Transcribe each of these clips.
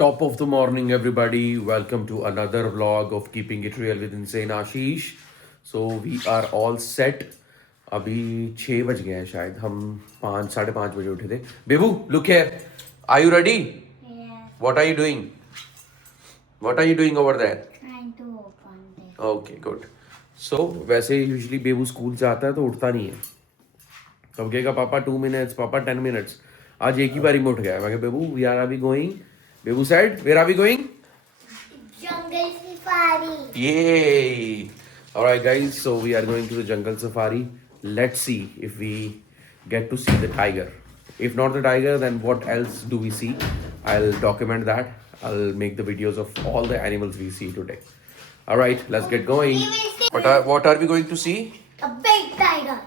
Top of the morning, everybody. Welcome to another vlog of Keeping It Real with Insane Ashish. So we are all set. अभी 6 बज गए हैं शायद हम 5 साढ़े 5 बजे उठे थे. बेबू, look here. Are you ready? Yes. What are you doing? What are you doing over there? Trying to open this. Okay, good. So वैसे यूजुअली बेबू स्कूल से आता है तो उठता नहीं है. तब कहेगा पापा 2 मिनट्स, पापा 10 मिनट्स. आज एक ही बारी में उठ गया. मैं कहा Bebu we are we going. Bebu said, where are we going? Jungle safari. Yay! Alright, guys, so we are going to the jungle safari. Let's see if we get to see the tiger. If not the tiger, then what else do we see? I'll document that. I'll make the videos of all the animals we see today. Alright, let's get going. What are we going to see? A big tiger.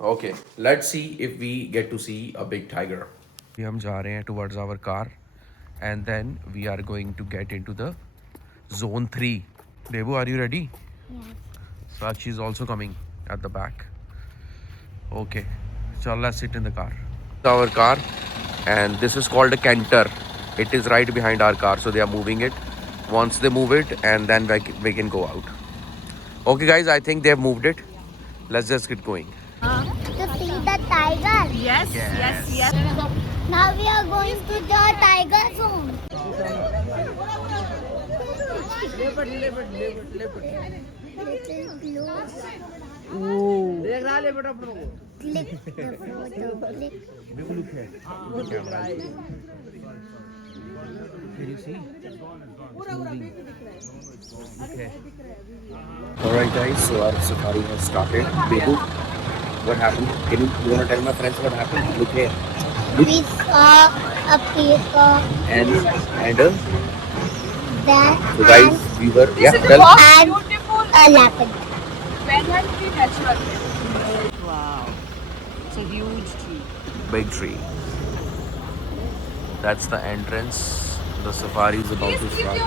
Okay, let's see if we get to see a big tiger. हम जा रहे हैं towards our car and then we are going to get into the zone 3. Devu, are you ready? Yes. Sakshi is also coming at the back. Okay, so let's sit in the car. Our car, and this is called a canter. It is right behind our car, so they are moving it. Once they move it, and then we can go out. Okay, guys, I think they have moved it. Let's just get going. To see the tiger. Yes. Now we are going to the tiger zone. Click the photo. Click. Can you see? Okay. Alright, guys, so our safari has started. Bebu, what happened? You want to tell my friends what happened? Look here. We saw a peacock. And That so guys, we were tell. and a leopard. Wow. It's a huge tree. Big tree. That's the entrance. The safari is about to start.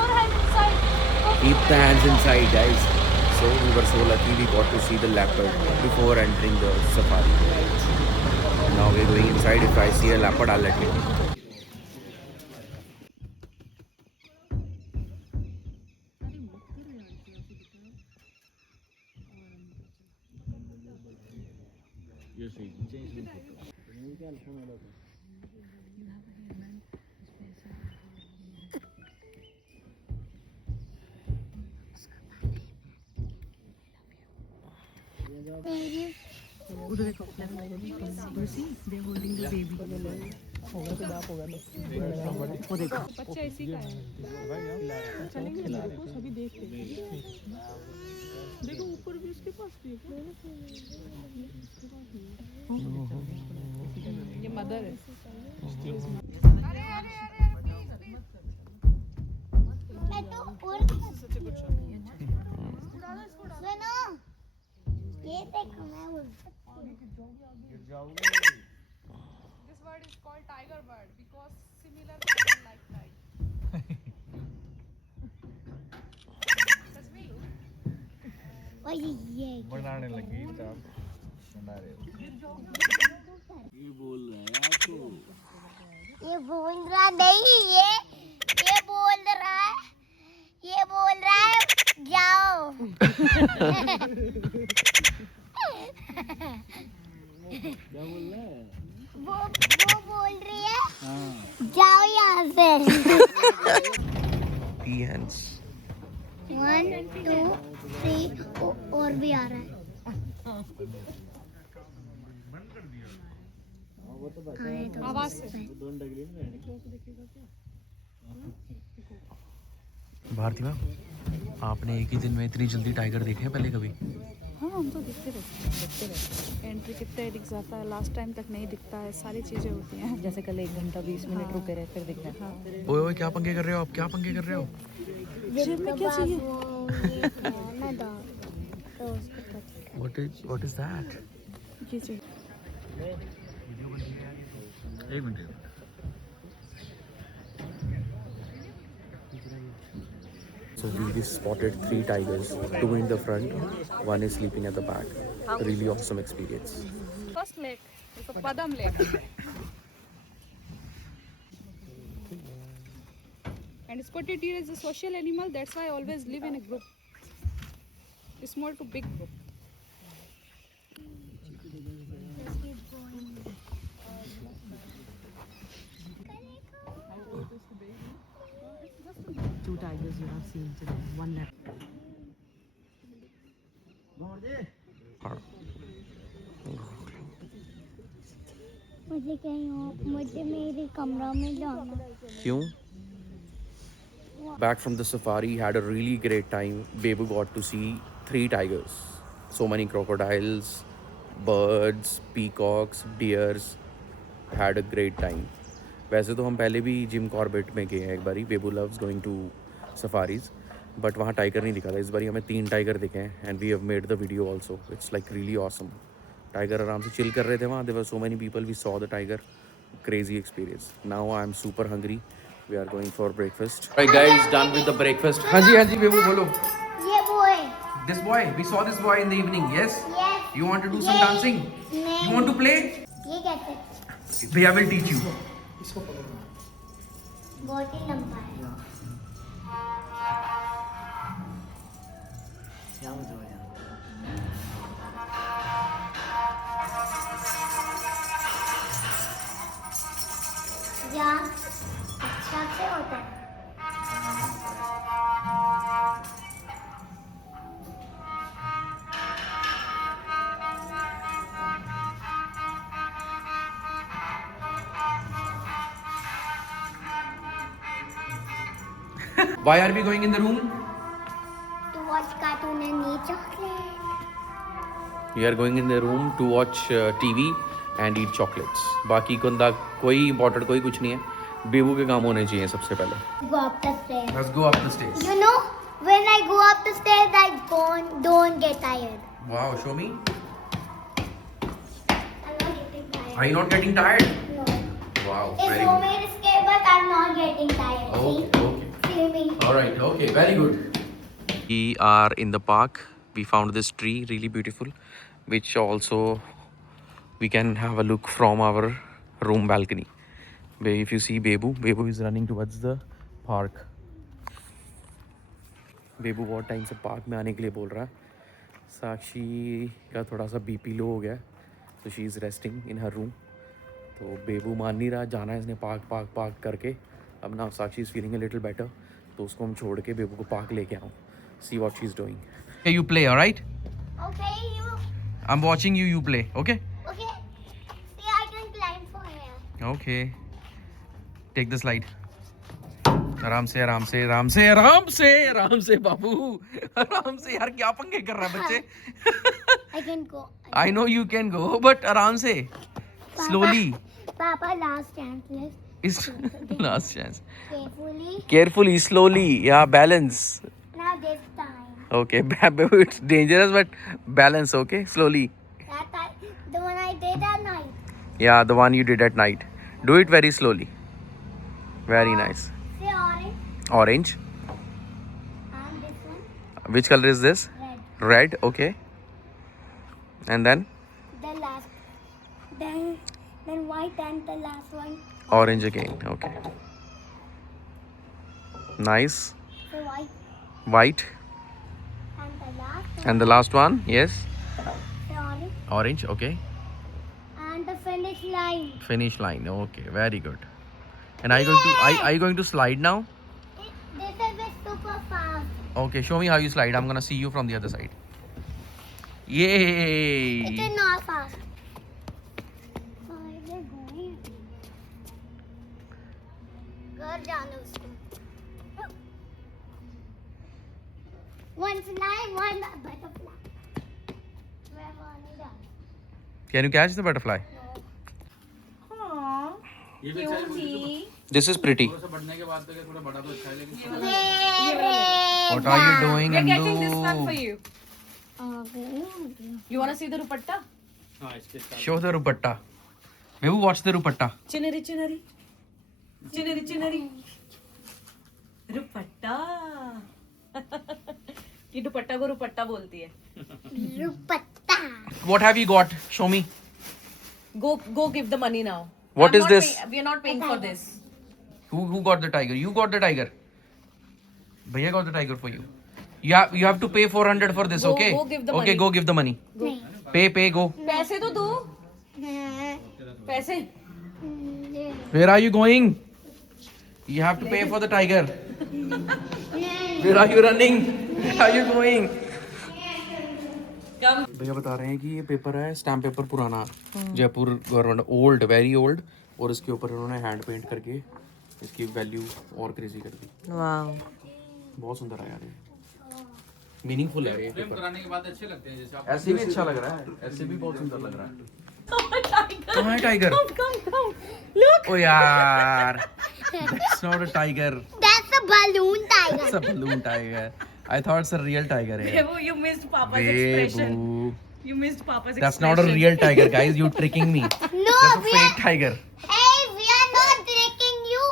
Keep the hands inside, guys. So we were so lucky we got to see the leopard before entering the safari. Now we're going inside. If I see a leopard, I'll let you know. बच्चे ऐसी का है चलेंगे देखो सभी देख देखो ऊपर भी उसके पास भी है ये मदर है ये देखो मैं This bird is called tiger bird because similar color like tiger. ये बनाने लगी तब बना रहे ये बोल रहा नहीं ये बोल रहा है जाओ क्या बोल रहा है वो बोल रही है जाओ यहाँ से Peahens. 1 2 3 और भी आ रहा है आवाज से भारती मैम, आपने एक ही दिन में इतनी जल्दी टाइगर देखे हैं पहले कभी? हाँ हम तो देखते रहते हैं एंट्री कितने दिख जाता है लास्ट टाइम तक नहीं दिखता है सारी चीज़ें होती हैं जैसे कल 1 घंटा 20 मिनट रुके रहे फिर दिखता है हाँ। ओए ओए, क्या पंगे कर रहे हो आप? क्या पंगे कर रहे हो? जेब में क्या चाहिए What is that? ये चाहिए एक minute So we spotted 3 tigers, 2 in the front, 1 is sleeping at the back. A really awesome experience. First lake, it's a Padam lake. And spotted deer is a social animal. That's why I always live in a group. Small to big group. Two tigers you have seen today. One left. मुझे कहीं मुझे मेरे कमरा में जाना क्यों? Back from the safari, had a really great time. Bebu got to see 3 tigers, so many crocodiles, birds, peacocks, deers. Had a great time. वैसे तो हम पहले भी जिम कॉर्बेट में गए हैं एक बारी. Bebu loves going to safaris, but वहाँ टाइगर नहीं दिखा था. इस बारी हमें 3 टाइगर दिखे हैं and we have made the video also. It's like really awesome. Tiger आराम से चिल कर रहे थे वहाँ. There were so many people. We saw the tiger. Crazy experience. Now I am super hungry. We are going for breakfast. Alright guys, done with the breakfast. हाँ जी बेबू बोलो. ये वो है This boy, we saw this boy in the evening. Yes. Yes. You want to do some dancing? नहीं You want to play? ये कैसे Bhaiya will teach you. बहुत ही लंबा है या अच्छा से होता है Why are we going in the room? to watch cartoon and eat chocolate. We are going in the room to watch TV and eat chocolates. बाकी कोई important कोई कुछ नहीं है. बेबू के काम होने चाहिए सबसे पहले. Go up the stairs. Let's go up the stairs. You know, when I go up the stairs, I don't get tired. Wow, show me. I'm not getting tired. Are you not getting tired? No. Wow, It's very so good. many scary, but I'm not getting tired. Okay, okay. See me. Alright, okay, very good. We are in the park. We found this tree, really beautiful, which also we can have a look from our room balcony. If you see Bebu is running towards the park. बेबू बहुत time से park में आने के लिए बोल रहा है. साक्षी का थोड़ा सा बीपी लो हो गया, तो she is resting in her room. तो बेबू मान नहीं रहा, जाना है इसने पार्क करके. अब ना Sakshi is feeling a little better, तो उसको हम छोड़ के बेबू को पार्क लेके आऊँ. See what she is doing. You play, alright? Okay, you. I am watching you play. Okay Okay. See, I can climb for here. Okay. Take the slide. आराम से बाबू, आराम से. यार क्या पंगे कर रहा है बच्चे. I can go. I know you can go, but आराम से, slowly. Papa, last chance. Let's It's last chance. carefully. Carefully, slowly. Yeah, balance. Now this time. Okay, it's dangerous, but balance. Okay, slowly. That time, the one I did at night. Yeah, the one you did at night. Do it very slowly. Very nice. See orange Orange. and this one Which color is this? red. Red. Okay. And then The last. Then white and the last one. orange again. Okay. Nice. The white White. and the last. And the last one. Yes. The orange Orange. Okay. and the finish line. Finish line. Okay. Very good. And are you going to slide now? This is bit super fast. Okay, show me how you slide. I'm gonna see you from the other side. Yay! It is not fast. Where is it going? घर जाना उसको. One slide, one butterfly. Where one is that? Can you catch the butterfly? This is pretty. बढ़ने के बाद तो क्या थोड़ा बड़ा तो अच्छा है, लेकिन What are you doing, We're getting this one for Andu? you. You want to see the dupatta? हाँ इसके साथ Show the dupatta. Babu, watch the dupatta. Chinari. Dupatta. ये दुपट्टा को रुपट्टा बोलती है. रुपट्टा. What have you got? Show me. Go give the money now. What is this? We are not paying for this. Who got the tiger? You got the tiger. Bhaiya got the tiger for you. You have to pay 400 for this, okay? go give the okay, money. go give the money. नहीं Pay, go. पैसे तो दो हाँ, पैसे Where are you going? You have to pay for the tiger. Where are you running? Where are you going? कम भैया बता रहे हैं कि ये पेपर है स्टैम्प पेपर पुराना Jaipur government old very old और इसके ऊपर इन्होंने हैंड पेंट करके इसकी वैल्यू और क्रेजी कर दी वाओ बहुत सुंदर है यार ये मीनिंगफुल है ये फ्रेम पेपर कराने के बाद अच्छे लगते हैं जैसे आप ऐसे भी अच्छा लग रहा है ऐसे भी बहुत सुंदर लग रहा है कहाँ है टाइगर ओ यार that's not a tiger that's a balloon tiger it's a balloon tiger I thought it's a real tiger है Bebu, you missed Papa's expression. Bebu. You missed Papa's That's expression. not a real tiger guys you tricking me no that's a we fake are tiger hey we are not tricking you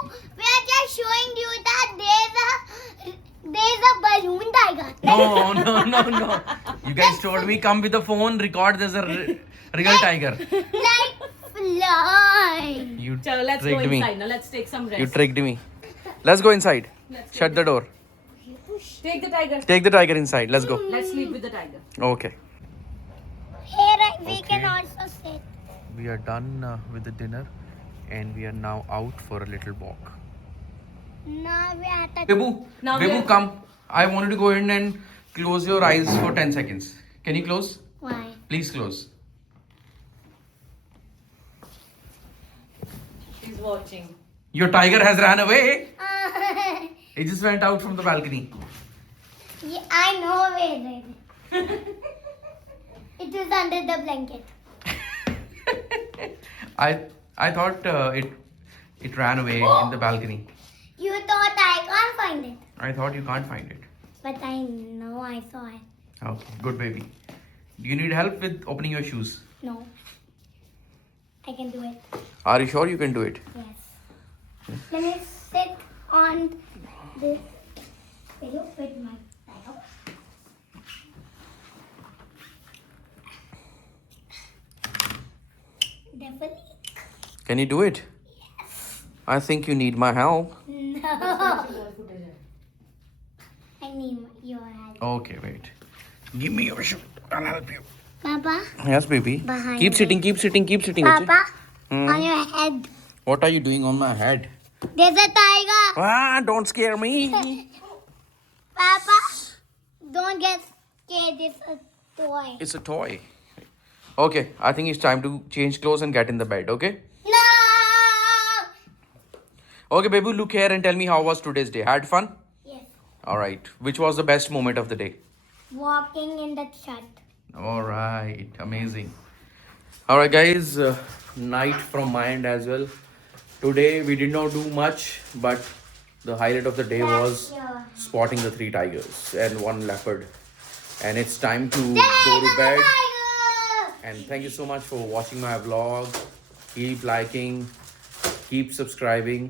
we are just showing you that there's a balloon tiger No. You guys told me come with the phone, record. There's a real tiger. like fly You Chalo, let's go tricked me. inside now. Let's take some rest. You tricked me. Let's go inside. Shut the door. Take the tiger. Take the tiger inside. Let's go. Let's sleep with the tiger. Okay. here we can Okay. also sit We are done with the dinner, and we are now out for a little walk. now we are at Bebu, Now we Bebu, are- come. I want you to go in and close your eyes for 10 seconds. Can you close? why Please close. She's watching. Your tiger has ran away. He just went out from the balcony. yeah, I know where it is it is under the blanket I thought it ran away in the balcony. you thought I can't find it I thought you can't find it. but I know I saw it Okay, good baby. Do you need help with opening your shoes? no I can do it Are you sure you can do it? yes let me sit on this pillow with my tiger definitely Can you do it? I think you need my help. no I need your help Okay, wait. Give me your shoe. I'll help you. Papa Yes, baby. Behind Keep sitting, keep sitting, keep sitting. Achi. Papa Hmm. on your head What are you doing on my head? there's a tiger Ah, don't scare me. Papa don't get scared it's a toy It's a toy. Okay, I think it's time to change clothes and get in the bed, okay? no Okay, baby, look here and tell me how was today's day. Had fun? yes Alright. Which was the best moment of the day? walking in the shut Alright, amazing. Alright, guys, night from my end as well. Today we did not do much, but the highlight of the day was Yeah. spotting the 3 tigers and 1 leopard. And it's time to go There's to a bed. tiger! And thank you so much for watching my vlog. Keep liking, keep subscribing,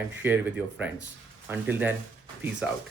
and share with your friends. Until then, peace out.